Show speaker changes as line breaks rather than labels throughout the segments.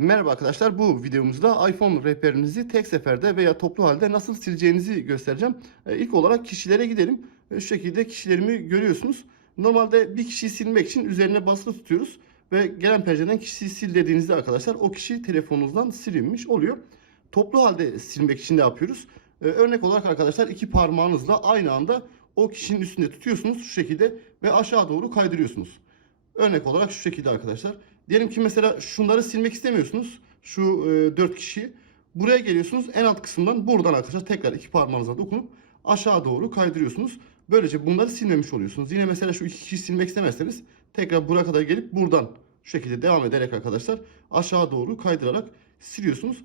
Merhaba arkadaşlar bu videomuzda iPhone rehberinizi tek seferde veya toplu halde nasıl sileceğinizi göstereceğim. Ee, İlk olarak kişilere gidelim. Ee, Şu şekilde kişilerimi görüyorsunuz. Normalde bir kişiyi silmek için üzerine basılı tutuyoruz. Ve gelen pencereden kişiyi sil dediğinizde arkadaşlar o kişi telefonunuzdan silinmiş oluyor. Toplu halde silmek için ne yapıyoruz? Ee, Örnek olarak arkadaşlar iki parmağınızla aynı anda o kişinin üstünde tutuyorsunuz şu şekilde ve aşağı doğru kaydırıyorsunuz. Örnek olarak şu şekilde arkadaşlar. Diyelim ki mesela şunları silmek istemiyorsunuz. Şu e, 4 kişiyi. Buraya geliyorsunuz. En alt kısımdan buradan arkadaşlar tekrar iki parmağınızla dokunup aşağı doğru kaydırıyorsunuz. Böylece bunları silmemiş oluyorsunuz. Yine mesela şu iki kişiyi silmek istemezseniz tekrar buraya kadar gelip buradan şu şekilde devam ederek arkadaşlar aşağı doğru kaydırarak siliyorsunuz.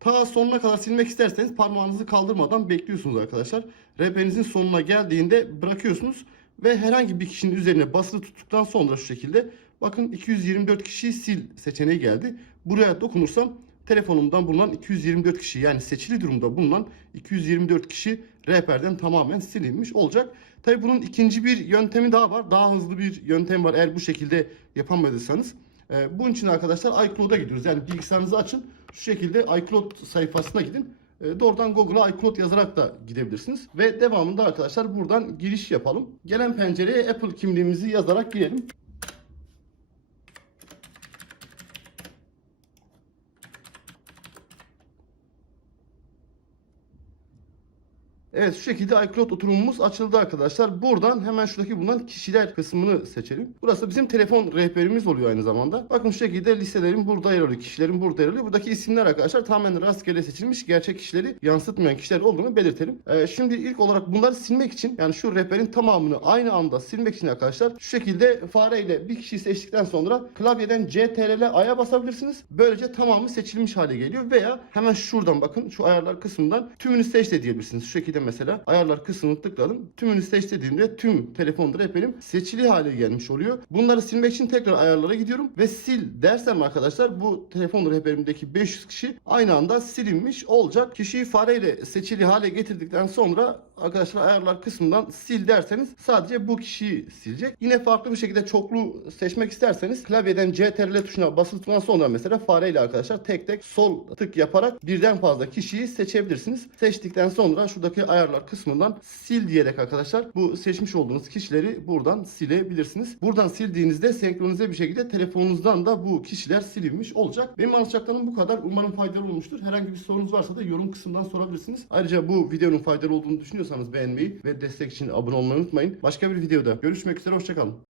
Ta sonuna kadar silmek isterseniz parmağınızı kaldırmadan bekliyorsunuz arkadaşlar. Rehberinizin sonuna geldiğinde bırakıyorsunuz ve herhangi bir kişinin üzerine basılı tuttuktan sonra şu şekilde bakın 224 kişiyi sil seçeneği geldi. Buraya dokunursam telefonumdan bulunan 224 kişi yani seçili durumda bulunan 224 kişi rehberden tamamen silinmiş olacak. Tabi bunun ikinci bir yöntemi daha var. Daha hızlı bir yöntem var eğer bu şekilde yapamadıysanız. Ee, bunun için arkadaşlar iCloud'a gidiyoruz. Yani bilgisayarınızı açın. Şu şekilde iCloud sayfasına gidin. Ee, Doğrudan Google'a iCloud yazarak da gidebilirsiniz. Ve devamında arkadaşlar buradan giriş yapalım. Gelen pencereye Apple kimliğimizi yazarak girelim. Evet şu şekilde iCloud oturumumuz açıldı arkadaşlar. Buradan hemen şuradaki bulunan kişiler kısmını seçelim. Burası bizim telefon rehberimiz oluyor aynı zamanda. Bakın şu şekilde listelerin burada yer alıyor. Kişilerin burada yer alıyor. Buradaki isimler arkadaşlar tamamen rastgele seçilmiş. Gerçek kişileri yansıtmayan kişiler olduğunu belirtelim. Ee, şimdi ilk olarak bunları silmek için yani şu rehberin tamamını aynı anda silmek için arkadaşlar şu şekilde fareyle bir kişiyi seçtikten sonra klavyeden CTRL A'ya basabilirsiniz. Böylece tamamı seçilmiş hale geliyor veya hemen şuradan bakın şu ayarlar kısmından tümünü seç de diyebilirsiniz. Şu şekilde mesela ayarlar kısmını tıkladım. Tümünü seç dediğimde tüm telefon rehberim seçili hale gelmiş oluyor. Bunları silmek için tekrar ayarlara gidiyorum ve sil dersem arkadaşlar bu telefon rehberimdeki 500 kişi aynı anda silinmiş olacak. Kişiyi fareyle seçili hale getirdikten sonra arkadaşlar ayarlar kısmından sil derseniz sadece bu kişiyi silecek. Yine farklı bir şekilde çoklu seçmek isterseniz klavyeden CTRL tuşuna basıldıktan sonra mesela fareyle arkadaşlar tek tek sol tık yaparak birden fazla kişiyi seçebilirsiniz. Seçtikten sonra şuradaki ayarlar kısmından sil diyerek arkadaşlar bu seçmiş olduğunuz kişileri buradan silebilirsiniz. Buradan sildiğinizde senkronize bir şekilde telefonunuzdan da bu kişiler silinmiş olacak. Benim anlatacaklarım bu kadar. Umarım faydalı olmuştur. Herhangi bir sorunuz varsa da yorum kısmından sorabilirsiniz. Ayrıca bu videonun faydalı olduğunu düşünüyorsanız beğenmeyi ve destek için abone olmayı unutmayın. Başka bir videoda görüşmek üzere. Hoşçakalın.